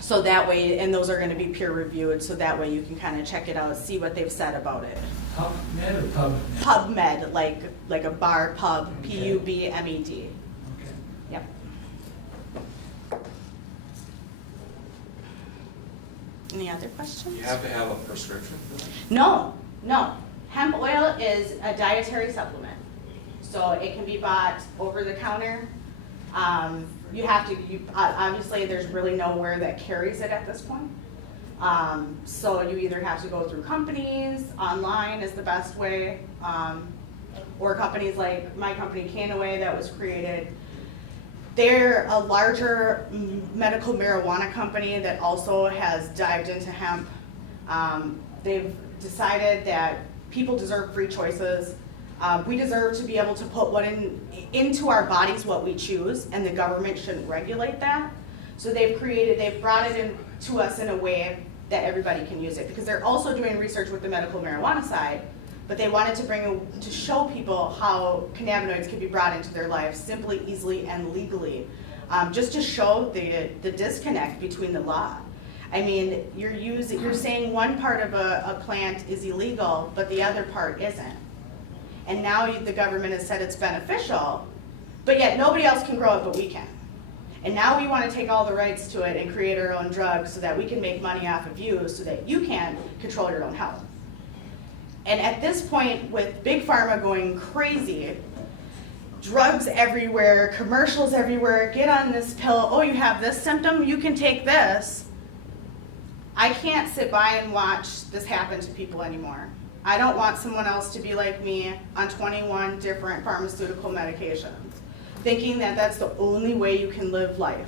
So that way, and those are going to be peer reviewed, so that way you can kind of check it out, see what they've said about it. PubMed or PubMed? PubMed, like a bar, pub, Okay. P-U-B-M-E-D. Okay. Yep. Any other questions? You have to have a prescription for that? No, no. Hemp oil is a dietary supplement. So it can be bought over the counter. You have to, obviously there's really nowhere that carries it at this point. So you either have to go through companies, online is the best way, or companies like my company, Canaway, that was created. They're a larger medical marijuana company that also has dived into hemp. They've decided that people deserve free choices. We deserve to be able to put into our bodies what we choose, and the government shouldn't regulate that. So they've brought it in to us in a way that everybody can use it, because they're also doing research with the medical marijuana side, but they wanted to show people how cannabinoids can be brought into their lives simply, easily, and legally, just to show the disconnect between the law. I mean, you're saying one part of a plant is illegal, but the other part isn't. And now the government has said it's beneficial, but yet nobody else can grow it but we can. And now we want to take all the rights to it and create our own drugs so that we can make money off of you so that you can control your own health. And at this point, with Big Pharma going crazy, drugs everywhere, commercials everywhere, get on this pill, oh, you have this symptom, you can take this. I can't sit by and watch this happen to people anymore. I don't want someone else to be like me on 21 different pharmaceutical medications, thinking that that's the only way you can live life,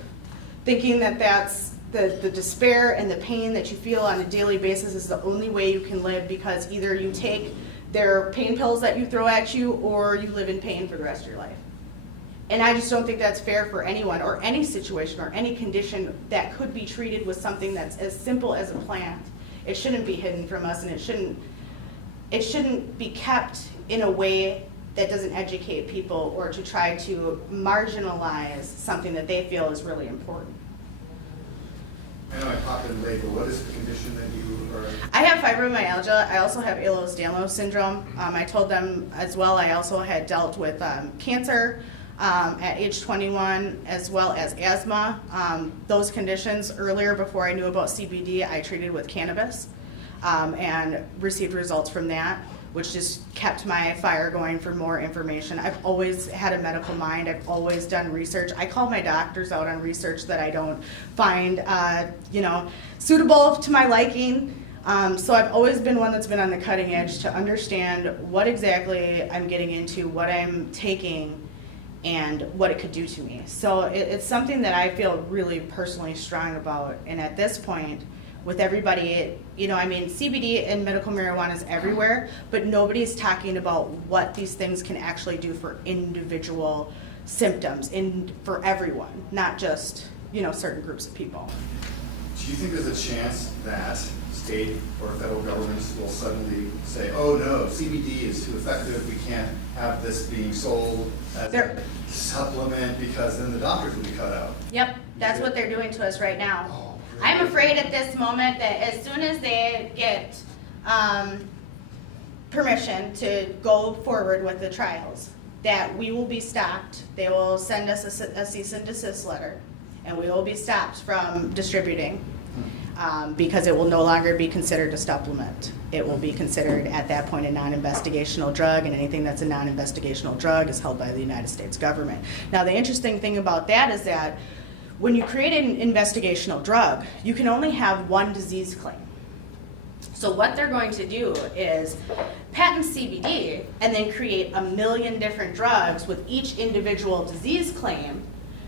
thinking that that's the despair and the pain that you feel on a daily basis is the only way you can live, because either you take their pain pills that you throw at you or you live in pain for the rest of your life. And I just don't think that's fair for anyone or any situation or any condition that could be treated with something that's as simple as a plant. It shouldn't be hidden from us, and it shouldn't be kept in a way that doesn't educate people or to try to marginalize something that they feel is really important. I know I popped in late, but what is the condition that you are? I have fibromyalgia. I also have Ehlers-Danlos syndrome. I told them as well I also had dealt with cancer at age 21, as well as asthma. Those conditions earlier, before I knew about CBD, I treated with cannabis and received results from that, which just kept my fire going for more information. I've always had a medical mind. I've always done research. I call my doctors out on research that I don't find suitable to my liking. So I've always been one that's been on the cutting edge to understand what exactly I'm getting into, what I'm taking, and what it could do to me. So it's something that I feel really personally strong about. And at this point, with everybody, CBD and medical marijuana is everywhere, but nobody's talking about what these things can actually do for individual symptoms, for everyone, not just, certain groups of people. Do you think there's a chance that state or federal governments will suddenly say, oh no, CBD is too effective, we can't have this being sold as a supplement, because then the doctors will be cut out? Yep, that's what they're doing to us right now. Oh, really? I'm afraid at this moment that as soon as they get permission to go forward with the trials, that we will be stopped. They will send us a cease and desist letter, and we will be stopped from distributing because it will no longer be considered a supplement. It will be considered at that point a non-investigational drug, and anything that's a non-investigational drug is held by the United States government. Now, the interesting thing about that is that when you create an investigational drug, you can only have one disease claim. So what they're going to do is patent CBD and then create 1 million different drugs with each individual disease claim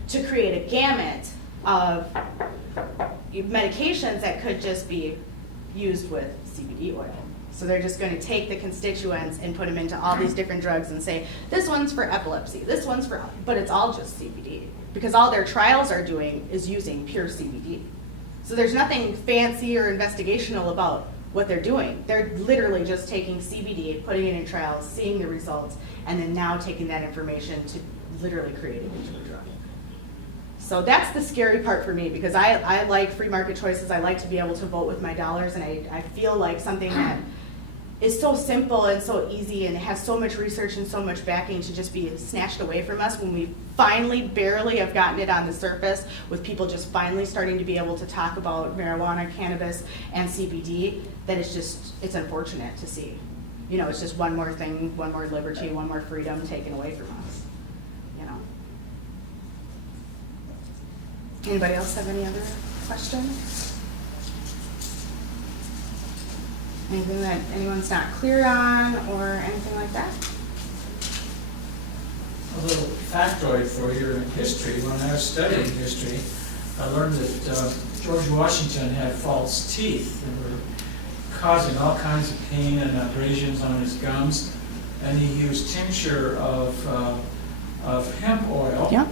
to create a gamut of medications that could just be used with CBD oil. So they're just going to take the constituents and put them into all these different drugs and say, this one's for epilepsy, this one's for, but it's all just CBD. Because all their trials are doing is using pure CBD. So there's nothing fancy or investigational about what they're doing. They're literally just taking CBD, putting it in trials, seeing the results, and then now taking that information to literally create it into a drug. So that's the scary part for me, because I like free market choices. I like to be able to vote with my dollars, and I feel like something that is so simple and so easy and has so much research and so much backing to just be snatched away from us when we finally barely have gotten it on the surface, with people just finally starting to be able to talk about marijuana, cannabis, and CBD, that it's unfortunate to see. You know, it's just one more thing, one more liberty, one more freedom taken away from us, you know. Anybody else have any other questions? Anything that anyone's not clear on or anything like that? A little factoid for your history. When I was studying history, I learned that George Washington had false teeth that were causing all kinds of pain and abrasions on his gums, and he used tincture of hemp oil Yeah.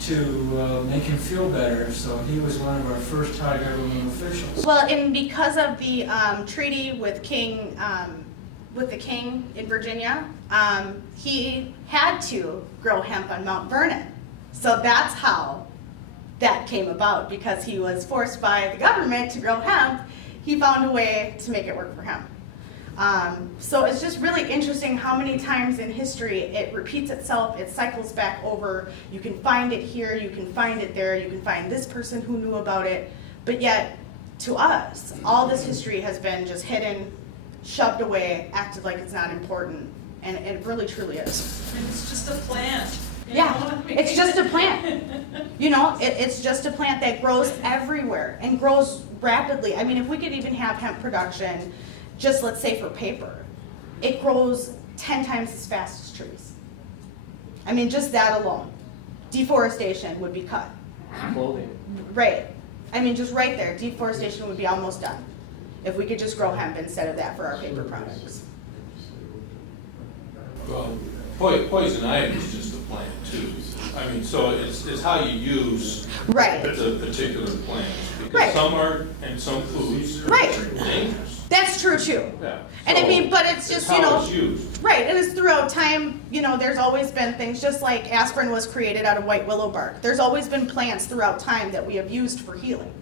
to make him feel better. So he was one of our first high government officials. Well, and because of the treaty with the king in Virginia, he had to grow hemp on Mount Vernon. So that's how that came about, because he was forced by the government to grow hemp. He found a way to make it work for him. So it's just really interesting how many times in history it repeats itself, it cycles back over. You can find it here, you can find it there, you can find this person who knew about it, but yet to us, all this history has been just hidden, shoved away, acted like it's not important, and it really truly is. And it's just a plant. you Yeah, know? it's just a plant. You know, it's just a plant that grows everywhere and grows rapidly. I mean, if we could even have hemp production, just let's say for paper, it grows 10 times as fast as trees. I mean, just that alone. Deforestation would be cut. Clothing. Right. I mean, just right there, deforestation would be almost done if we could just grow hemp instead of that for our paper products. Well, poison ivy is just a plant too. I mean, so it's how you use Right. the particular plants. Right. Because some are, and some foods Right. are dangerous. That's true too. Yeah. And I So mean, but it's just, you how know, it's used. right, and it's throughout time, you know, there's always been things, just like aspirin was created out of white willow bark. There's always been plants throughout time that we have used for healing.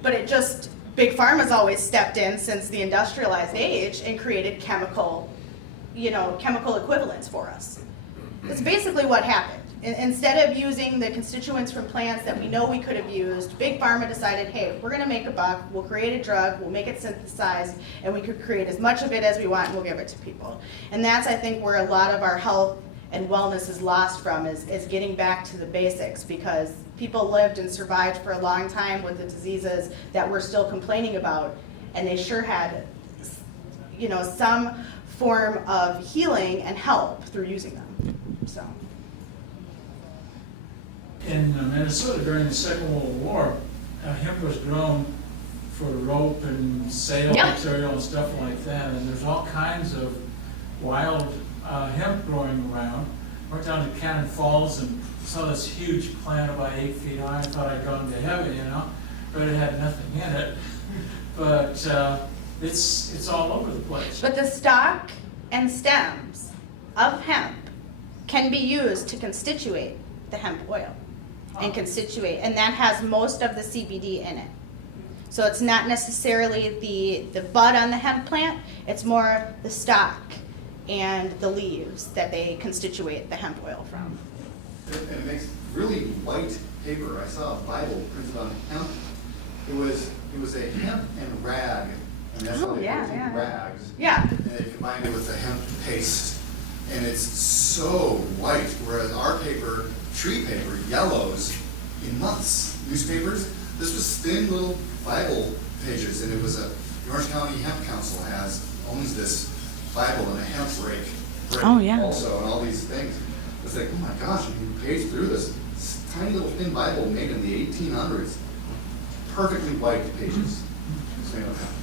But it just, Big Pharma's always stepped in since the industrialized age and created chemical equivalents for us. That's basically what happened. Instead of using the constituents from plants that we know we could have used, Big Pharma decided, hey, we're gonna make a buck, we'll create a drug, we'll make it synthesized, and we could create as much of it as we want and we'll give it to people. And that's, I think, where a lot of our health and wellness is lost from, is getting back to the basics, because people lived and survived for a long time with the diseases that we're still complaining about, and they sure had, you know, some form of healing and help through using them, so. In Minnesota during the Second World War, hemp was grown for rope and sail Yep. material and stuff like that, and there's all kinds of wild hemp growing around. Went down to Cannon Falls and saw this huge plant about 8 feet high. I thought I'd gone to heaven, you know, but it had nothing in it. But it's all over the place. But the stalk and stems of hemp can be used to constitute the hemp oil and that has most of the CBD in it. So it's not necessarily the bud on the hemp plant, it's more the stalk and the leaves that they constitute the hemp oil from. And it makes really white paper. I saw a Bible printed on hemp. It was a hemp and rag, and that's how they yeah, put yeah. rags. Yeah. And they combined it with the hemp paste, and it's so white, whereas our paper, tree paper, yellows in months. Newspapers, this was thin little Bible pages, and it was the Orange County Hemp Council owns this Bible and a hemp rake Oh, yeah. also, and all these things. It's like, oh my gosh, you page through this tiny little thin Bible made in the 1800s. Perfectly white pages. It's made of hemp.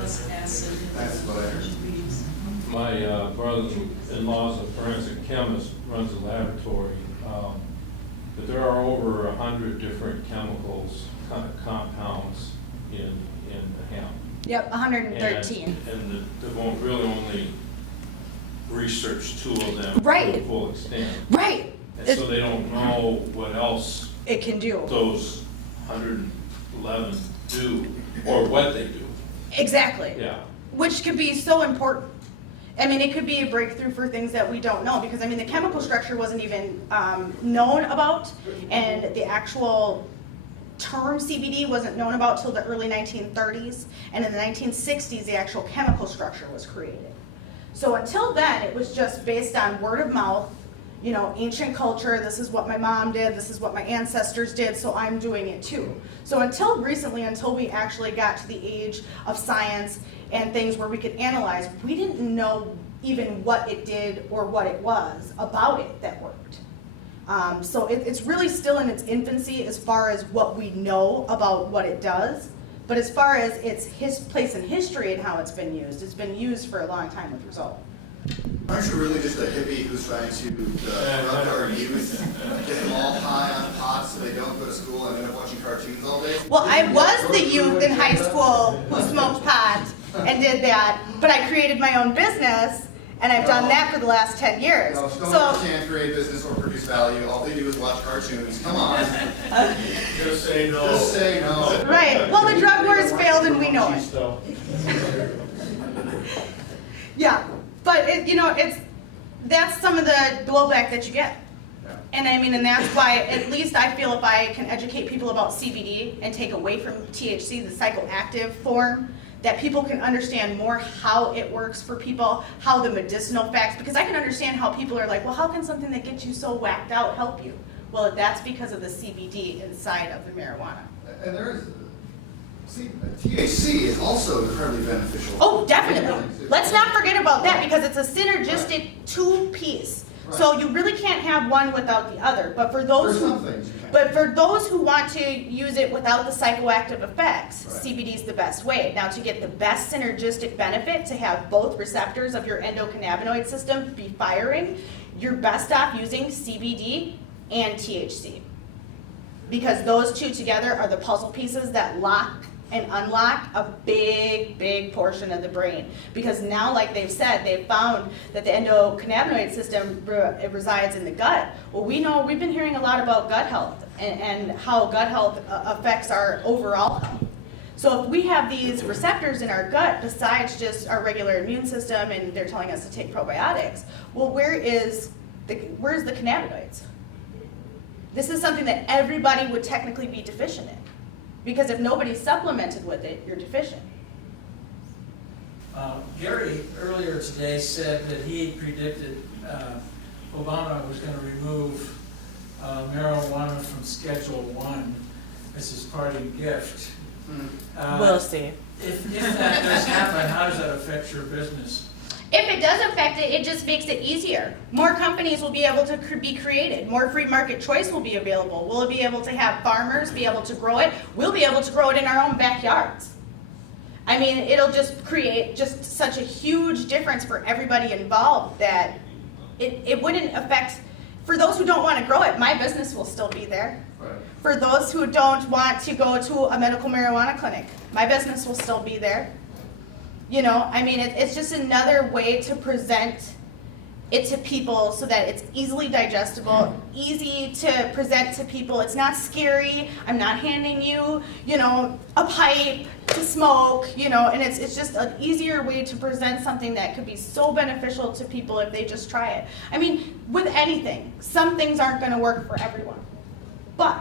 Less acid. That's what I heard. Leaves. My brother-in-law's a forensic chemist, runs a laboratory. But there are over 100 different chemicals, compounds in the hemp. Yep, 113. And they've really only researched 2 of them to Right. the full extent. Right. And so they don't know what else It can do. those 111 do, or what they do. Exactly. Yeah. Which could be so important. I mean, it could be a breakthrough for things that we don't know, because I mean, the chemical structure wasn't even known about, and the actual term CBD wasn't known about till the early 1930s, and in the 1960s, the actual chemical structure was created. So until then, it was just based on word of mouth, you know, ancient culture, this is what my mom did, this is what my ancestors did, so I'm doing it too. So until recently, until we actually got to the age of science and things where we could analyze, we didn't know even what it did or what it was about it that worked. So it's really still in its infancy as far as what we know about what it does, but as far as its place in history and how it's been used for a long time with result. Aren't you really just a hippie who's trying to corrupt our youth, get them all high on pot so they don't go to school and end up watching cartoons all day? Well, I was the youth in high school who smoked pot and did that, but I created my own business, and I've done that for the last 10 years. No, So, stoners can't create business or produce value. All they do is watch cartoons. Come on. Just say no. Just say no. right, well, the drug wars failed and we know it. Yeah, but that's some of the blowback that you get. Yeah. And I mean, and that's why, at least I feel if I can educate people about CBD and take away from THC, the psychoactive form, that people can understand more how it works for people, how the medicinal facts, because I can understand how people are like, well, how can something that gets you so whacked out help you? Well, that's because of the CBD inside of the marijuana. And THC is also incredibly beneficial. Oh, definitely. Let's not forget about that, because it's a synergistic two-piece. So you really can't have one without the other. But for those For some things you can. But for those who want to use it without the psychoactive effects, Right. CBD is the best way. Now, to get the best synergistic benefit, to have both receptors of your endocannabinoid system be firing, you're best off using CBD and THC. Because those two together are the puzzle pieces that lock and unlock a big, big portion of the brain. Because now, like they've said, they've found that the endocannabinoid system it resides in the gut. Well, we know, we've been hearing a lot about gut health and how gut health affects our overall health. So if we have these receptors in our gut, besides just our regular immune system, and they're telling us to take probiotics, well, where's the cannabinoids? This is something that everybody would technically be deficient in. Because if nobody's supplemented with it, you're deficient. Gary earlier today said that he predicted Obama was going to remove marijuana from Schedule 1 as his parting gift. See. If that does happen, how does that affect your business? If it does affect it, it just makes it easier. More companies will be able to be created. More free market choice will be available. We'll be able to have farmers be able to grow it. We'll be able to grow it in our own backyards. I mean, it'll just create just such a huge difference for everybody involved that it wouldn't affect, for those who don't want to grow it, my business will still be there. Right. For those who don't want to go to a medical marijuana clinic, my business will still be there. You know, I mean, it's just another way to present it to people so that it's easily digestible, easy to present to people. It's not scary. I'm not handing you, a pipe to smoke, and it's just an easier way to present something that could be so beneficial to people if they just try it. I mean, with anything, some things aren't going to work for everyone. But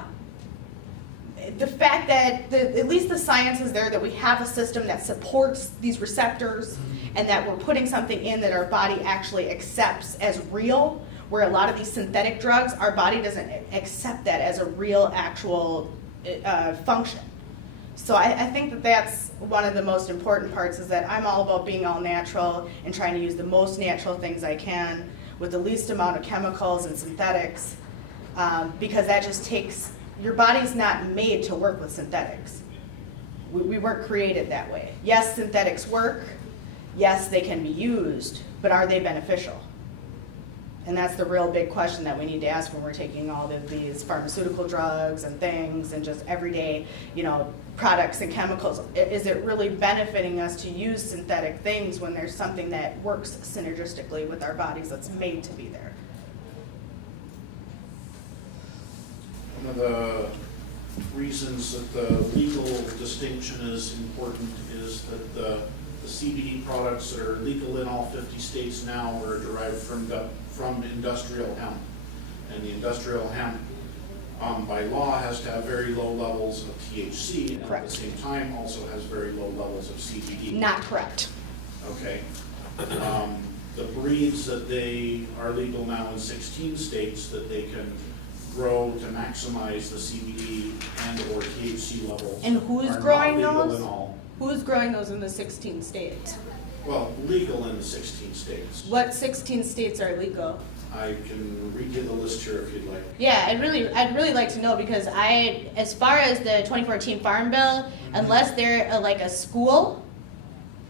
the fact that at least the science is there, that we have a system that supports these receptors and that we're putting something in that our body actually accepts as real, where a lot of these synthetic drugs, our body doesn't accept that as a real, actual function. So I think that that's one of the most important parts, is that I'm all about being all natural and trying to use the most natural things I can with the least amount of chemicals and synthetics, because that just takes, your body's not made to work with synthetics. We weren't created that way. Yes, synthetics work. Yes, they can be used, but are they beneficial? And that's the real big question that we need to ask when we're taking all of these pharmaceutical drugs and things and just everyday, products and chemicals. Is it really benefiting us to use synthetic things when there's something that works synergistically with our bodies that's made to be there? One of the reasons that the legal distinction is important is that the CBD products that are legal in all 50 states now are derived from industrial hemp. And the industrial hemp, by law, has to have very low levels of THC, and at Correct. the same time also has very low levels of CBD. Not correct. Okay. The breeds that they are legal now in 16 states that they can grow to maximize the CBD and or THC levels. And who's are not growing legal those? in all. Who's growing those in the 16 states? Well, legal in the 16 states. What 16 states are legal? I can read you the list here if you'd like. Yeah, I'd really like to know, because as far as the 2014 Farm Bill, unless they're like a school,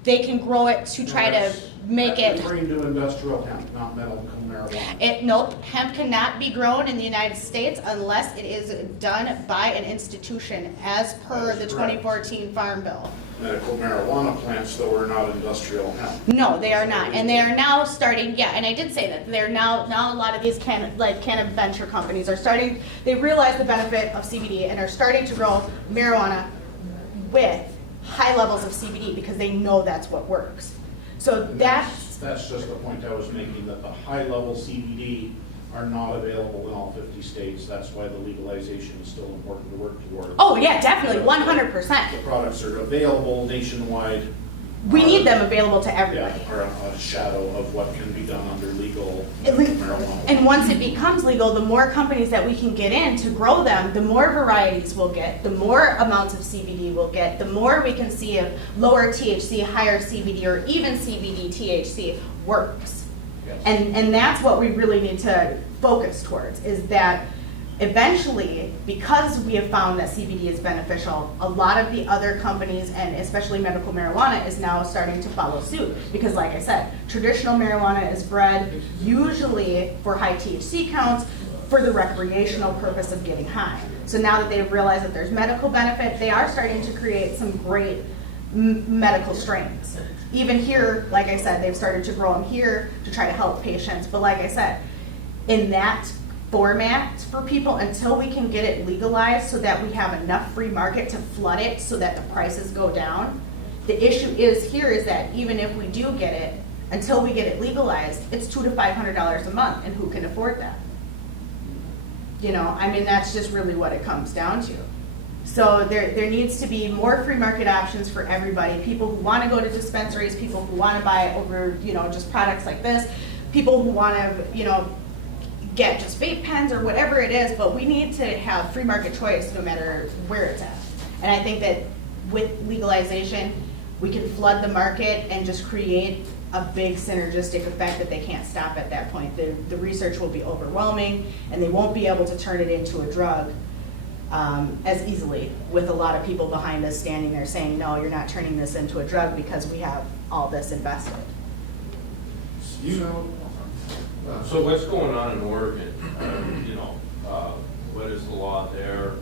they can grow it to try to make That's it. referring to industrial hemp, not medical marijuana. Nope, hemp cannot be grown in the United States unless it is done by an institution as per That the is correct. 2014 Farm Bill. Medical marijuana plants, though, are not industrial hemp. No, they are not, and they are now starting. Yeah, and I did say that they're now a lot of these cannabis venture companies are starting. They realize the benefit of CBD and are starting to grow marijuana with high levels of CBD because they know that's what works. So And that's That's just the point I was making, that the high-level CBD are not available in all 50 states. That's why the legalization is still important to work towards. oh yeah, definitely 100%. The products are available nationwide. We need them available to Yeah, everybody. are a shadow of what can be done under legal At least- marijuana. And once it becomes legal, the more companies that we can get in to grow them, the more varieties we'll get, the more amounts of CBD we'll get, the more we can see if lower THC, higher CBD, or even CBD THC works. Yes. And that's what we really need to focus towards, is that eventually, because we have found that CBD is beneficial, a lot of the other companies, and especially medical marijuana, is now starting to follow suit. Because like I said, traditional marijuana is bred usually for high THC counts for the recreational purpose of getting high. So now that they've realized that there's medical benefit, they are starting to create some great medical strains. Even here, like I said, they've started to grow them here to try to help patients. But like I said, in that format for people, until we can get it legalized so that we have enough free market to flood it so that the prices go down, the issue is that even if we do get it, until we get it legalized, it's $200 to $500 a month, and who can afford that? You know, I mean, that's just really what it comes down to. So there needs to be more free market options for everybody. People who want to go to dispensaries, people who want to buy over, just products like this, people who want to, get just vape pens or whatever it is, but we need to have free market choice no matter where it's at. And I think that with legalization, we can flood the market and just create a big synergistic effect that they can't stop at that point. The research will be overwhelming, and they won't be able to turn it into a drug as easily, with a lot of people behind us standing there saying, no, you're not turning this into a drug because we have all this invested. So what's going on in Oregon? What is the law there?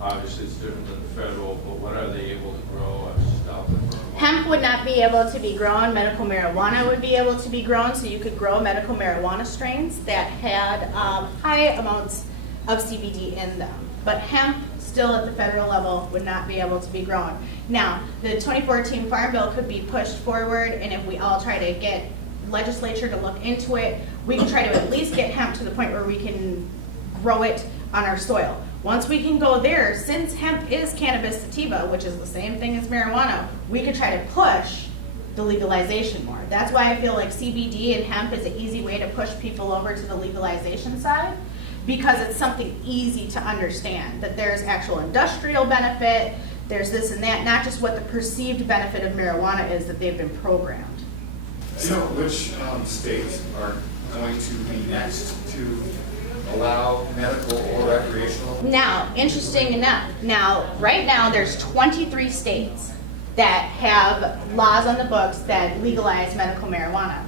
Obviously, it's different than the federal, but what are they able to grow? I was just out there for a while. Hemp would not be able to be grown, medical marijuana would be able to be grown, so you could grow medical marijuana strains that had high amounts of CBD in them. But hemp, still at the federal level, would not be able to be grown. Now, the 2014 Farm Bill could be pushed forward, and if we all try to get legislature to look into it, we can try to at least get hemp to the point where we can grow it on our soil. Once we can go there, since hemp is cannabis sativa, which is the same thing as marijuana, we could try to push the legalization more. That's why I feel like CBD and hemp is an easy way to push people over to the legalization side, because it's something easy to understand, that there's actual industrial benefit, there's this and that, not just what the perceived benefit of marijuana is that they've been programmed. Do you know which states are going to be next to allow medical or recreational? Now, interesting enough, right now, there's 23 states that have laws on the books that legalize medical marijuana.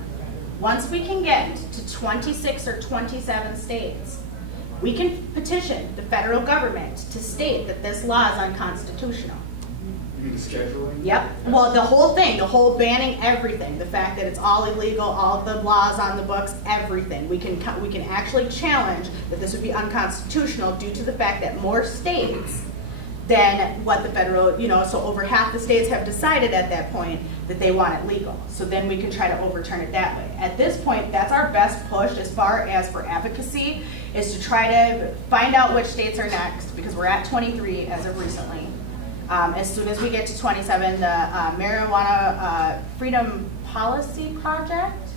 Once we can get to 26 or 27 states, we can petition the federal government to state that this law is unconstitutional. mean the scheduling? Yep, well, the whole thing, the whole banning everything, the fact that it's all illegal, all the laws on the books, everything. We can actually challenge that this would be unconstitutional due to the fact that more states than what the federal, so over half the states have decided at that point that they want it legal. So then we can try to overturn it that way. At this point, that's our best push as far as for advocacy, is to try to find out which states are next, because we're at 23 as of recently. As soon as we get to 27, the Marijuana Freedom Policy Project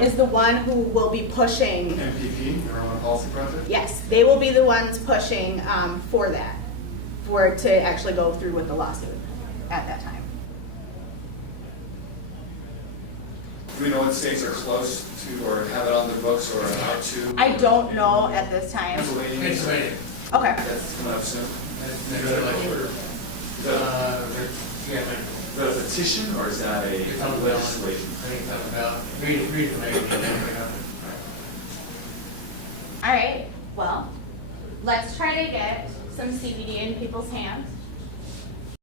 is the one who will be pushing. MPP, Marijuana Policy Project? Yes, they will be the ones pushing for that, for it to actually go through with the lawsuit at that time. Do we know what states are close to or have it on the books or about to? I don't know at this time. Pennsylvania? Pennsylvania. Okay. That's coming up soon. That's next election. Yeah, like, Is that a petition or is that a it's on the legislation? I think it's about, read it, maybe. All right, well, let's try to get some CBD in people's hands.